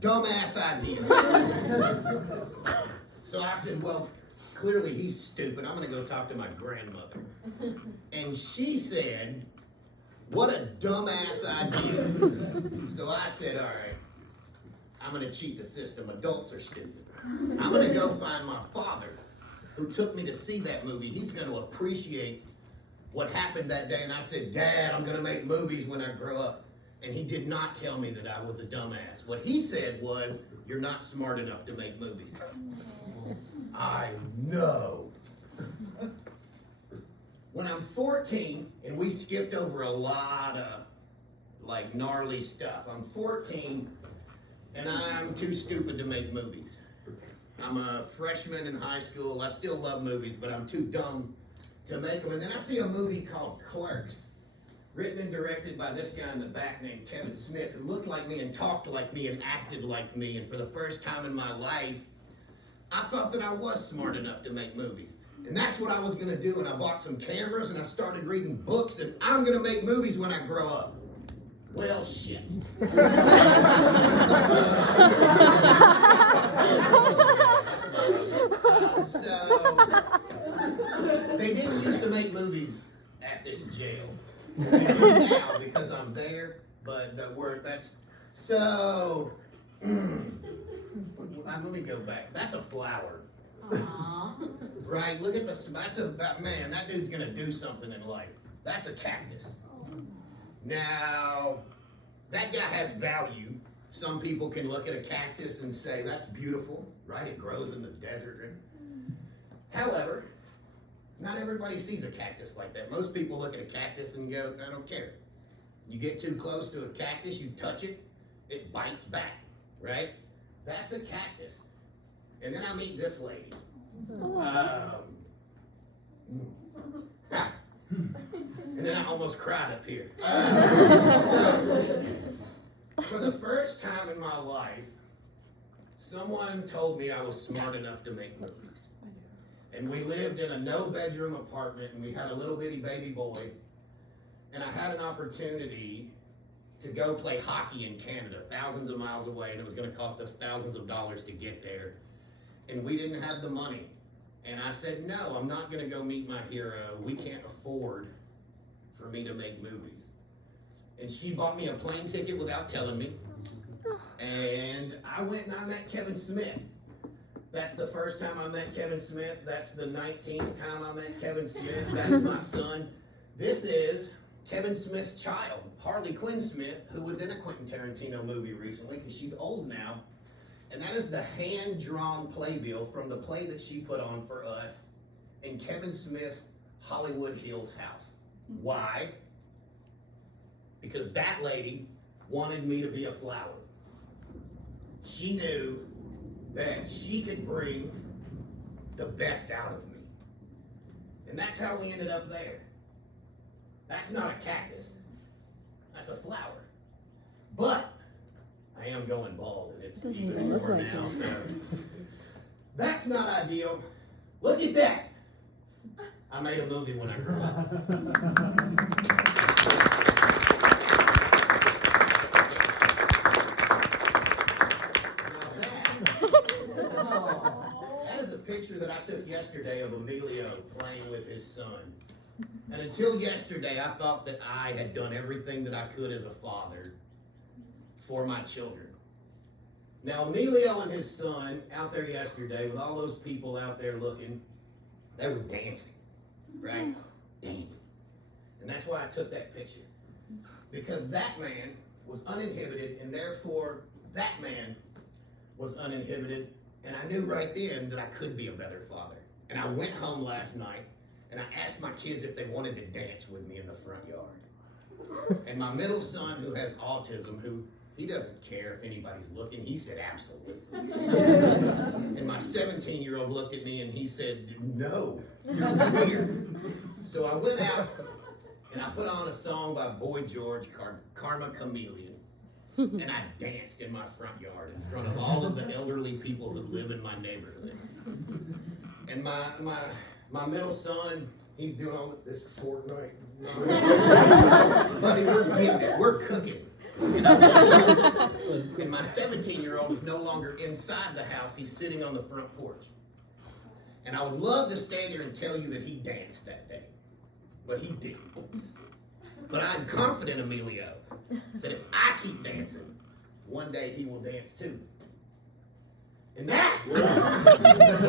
dumbass idea. So I said, well, clearly he's stupid. I'm going to go talk to my grandmother. And she said, what a dumbass idea. So I said, all right, I'm going to cheat the system. Adults are stupid. I'm going to go find my father who took me to see that movie. He's going to appreciate what happened that day. And I said, Dad, I'm going to make movies when I grow up. And he did not tell me that I was a dumbass. What he said was, you're not smart enough to make movies. I know. When I'm 14, and we skipped over a lot of like gnarly stuff. I'm 14, and I'm too stupid to make movies. I'm a freshman in high school. I still love movies, but I'm too dumb to make them. And then I see a movie called Clerks, written and directed by this guy in the back named Kevin Smith, who looked like me and talked like me and acted like me. And for the first time in my life, I thought that I was smart enough to make movies. And that's what I was going to do. And I bought some cameras and I started reading books, and I'm going to make movies when I grow up. Well, shit. So, they didn't used to make movies at this jail. They do now because I'm there, but the word, that's, so, let me go back. That's a flower. Aww. Right, look at man, that dude's gonna do something in life. That's a cactus. Now, that guy has value. Some people can look at a cactus and say, that's beautiful, right? It grows in the desert. However, not everybody sees a cactus like that. Most people look at a cactus and go, I don't care. You get too close to a cactus, you touch it, it bites back, right? That's a cactus. And then I meet this lady. And then I almost cried up here. So, for the first time in my life, someone told me I was smart enough to make movies. And we lived in a no-bedroom apartment, and we had a little bitty baby boy. And I had an opportunity to go play hockey in Canada, thousands of miles away, and it was going to cost us thousands of dollars to get there. And we didn't have the money. And I said, no, I'm not going to go meet my hero. We can't afford for me to make movies. And she bought me a plane ticket without telling me. And I went and I met Kevin Smith. That's the first time I met Kevin Smith. That's the 19th time I met Kevin Smith. That's my son. This is Kevin Smith's child, Harley Quinn Smith, who was in a Quentin Tarantino movie recently, because she's old now. And that is the hand-drawn playbill from the play that she put on for us in Kevin Smith's Hollywood Hills house. Why? Because that lady wanted me to be a flower. She knew that she could bring the best out of me. And that's how we ended up there. That's not a cactus. That's a flower. But I am going bald, and it's even more now. So that's not ideal. Look at that. I made a movie when I grew up. That is a picture that I took yesterday of Emilio playing with his son. And until yesterday, I thought that I had done everything that I could as a father for my children. Now, Emilio and his son out there yesterday, with all those people out there looking, they were dancing, right? Dancing. And that's why I took that picture. Because that man was uninhibited, and therefore that man was uninhibited. And I knew right then that I could be a better father. And I went home last night, and I asked my kids if they wanted to dance with me in the front yard. And my middle son, who has autism, he doesn't care if anybody's looking, he said, absolutely. And my 17-year-old looked at me and he said, no, you're weird. So I went out and I put on a song by Boy George, Karma Chameleon. And I danced in my front yard in front of all of the elderly people who live in my neighborhood. And my middle son, He's doing all this Fortnite. Buddy, we're getting it. We're cooking. And my 17-year-old is no longer inside the house. He's sitting on the front porch. And I would love to stand here and tell you that he danced that day. But he didn't. But I'm confident, Emilio, that if I keep dancing, one day he will dance too. And that was about